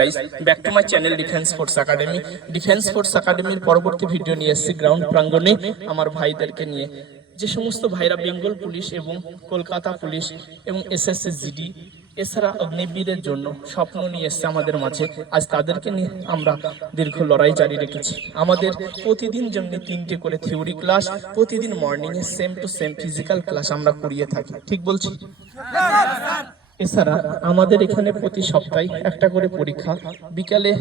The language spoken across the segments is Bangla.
Guys, back to my channel defence force academy. Defence force একাডেমির পরবর্তী ভিডিও নিয়ে এসেছি গ্রাউন্ড প্রাঙ্গণে আমার ভাইদেরকে নিয়ে। যে সমস্ত ভাইরা বেঙ্গল পুলিশ এবং কলকাতা পুলিশ এবং এসএসসি জিডি এছাড়া অগ্নিবীরের জন্য স্বপ্ন নিয়ে এসছে আমাদের মাঝে, আজ তাদেরকে নিয়ে আমরা দীর্ঘ লড়াই জারি রেখেছি। আমাদের প্রতিদিন যেমনি 3টে করে থিওরি ক্লাস, প্রতিদিন মর্নিংয়ে same to same physical class আমরা করিয়ে থাকি, ঠিক বলছি? এছাড়া আমাদের এখানে প্রতি সপ্তাহে একটা করে পরীক্ষা, বিকালে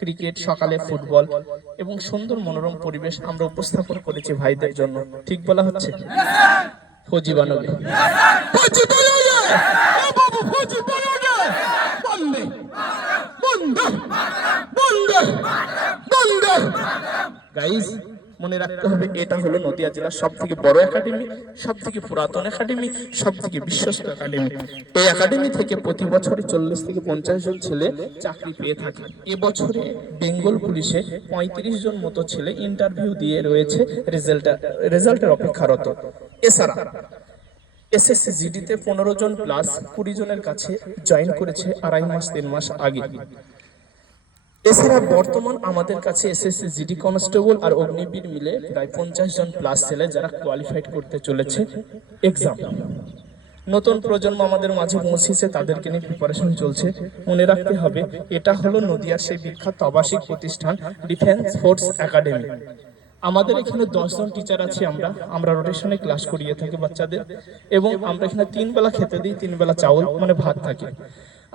ক্রিকেট, সকালে ফুটবল এবং সুন্দর মনোরম পরিবেশ আমরা উপস্থাপন করেছি ভাইদের জন্য, ঠিক বলা হচ্ছে? ফৌজি বানবে, গাইস মনে রাখতে হবে, এটা হলো নদিয়া জেলার সব থেকে বড় একাডেমি, সব থেকে পুরাতন একাডেমি, সব থেকে বিশ্বস্ত একাডেমি। এই একাডেমি থেকে প্রতি বছরে 40 থেকে 50 জন ছেলে চাকরি পেয়ে থাকে। এবছরে বেঙ্গল পুলিশে 35 জন মতো ছেলে ইন্টারভিউ দিয়ে রয়েছে, রেজাল্টের অপেক্ষারত। এছাড়া এসএসসি জিডিতে 15 জন প্লাস 20 জনের কাছে জয়েন করেছে 2.5 মাস 3 মাস আগে। এছাড়া বর্তমান আমাদের কাছে এসএসসি জিডি কনস্টেবল আর অগ্নিবীর মিলে প্রায় 50 জন প্লাস ছেলে যারা কোয়ালিফাইড করতে চলেছে এক্সাম। নতুন প্রজন্ম আমাদের মাঝে পৌঁছেছে, তাদেরকে নিয়ে প্রিপারেশন চলছে। মনে রাখতে হবে, এটা হলো নদিয়ার সেই বিখ্যাত আবাসিক প্রতিষ্ঠান ডিফেন্স ফোর্স একাডেমি। আমাদের এখানে 10 জন টিচার আছে, আমরা রোটেশনে ক্লাস করিয়ে থাকি বাচ্চাদের, এবং আমরা এখানে 3 বেলা খেতে দিই, 3 বেলা চাউল মানে ভাত থাকে।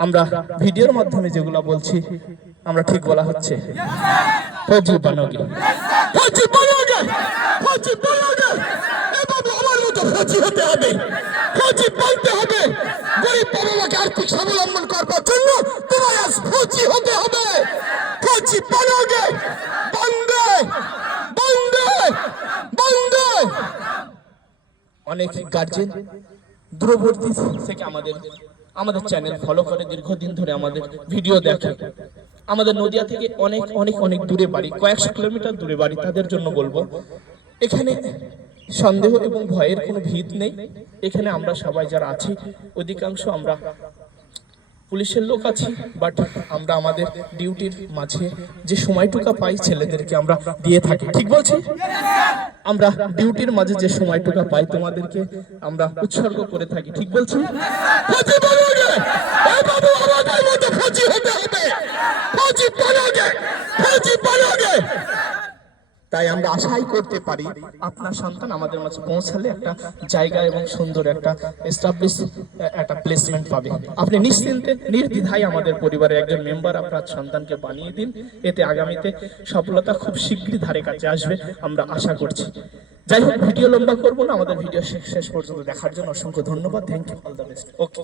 আমরা ভিডিওর মাধ্যমে যেগুলো বলছি আমরা ঠিক বলা হচ্ছে? ফৌজি বানোগে, ফৌজি বানোগে, ফৌজি বানোগে। এভাবে আমার মতো ফৌজি হতে হবে, ফৌজি বলতে হবে। গরিব বাবা-মাকে আর্থিক স্বাবলম্বন করবার জন্য তোমায় আজ ফৌজি হতে হবে। ফৌজি বানোগে, বন্দে বন্দে বন্দে। অনেক গার্জেন দূরবর্তী থেকে আমাদের চ্যানেল ফলো করে দীর্ঘদিন ধরে আমাদের ভিডিও দেখে। আমাদের নদিয়া থেকে অনেক অনেক অনেক দূরে বাড়ি, কয়েকশো কিলোমিটার দূরে বাড়ি, তাদের জন্য বলবো এখানে সন্দেহ এবং ভয়ের কোনো ভিত নেই। এখানে আমরা সবাই যারা আছি অধিকাংশ আমরা পুলিশের লোক আছি, বাট আমরা আমাদের ডিউটির মাঝে যে সময়টুকু পাই ছেলেদেরকে আমরা দিয়ে থাকি, ঠিক বলছি? আমরা ডিউটির মাঝে যে সময়টুকু পাই তোমাদেরকে আমরা উৎসর্গ করে থাকি, ঠিক বলছি? তাই আমরা আশাই করতে পারি আপনার সন্তান আমাদের মাঝে পৌঁছালে একটা জায়গা এবং সুন্দর একটা এস্টাবলিশ একটা প্লেসমেন্ট পাবে। আপনি নিশ্চিন্তে নির্দ্বিধায় আমাদের পরিবারের একজন মেম্বার আপনার সন্তানকে বানিয়ে দিন, এতে আগামীতে সফলতা খুব শীঘ্রই ধারে কাছে আসবে আমরা আশা করছি। যাই হোক, ভিডিও লম্বা করবো না, আমাদের ভিডিও শেষ পর্যন্ত দেখার জন্য অসংখ্য ধন্যবাদ। Thank you, all the best. Okay.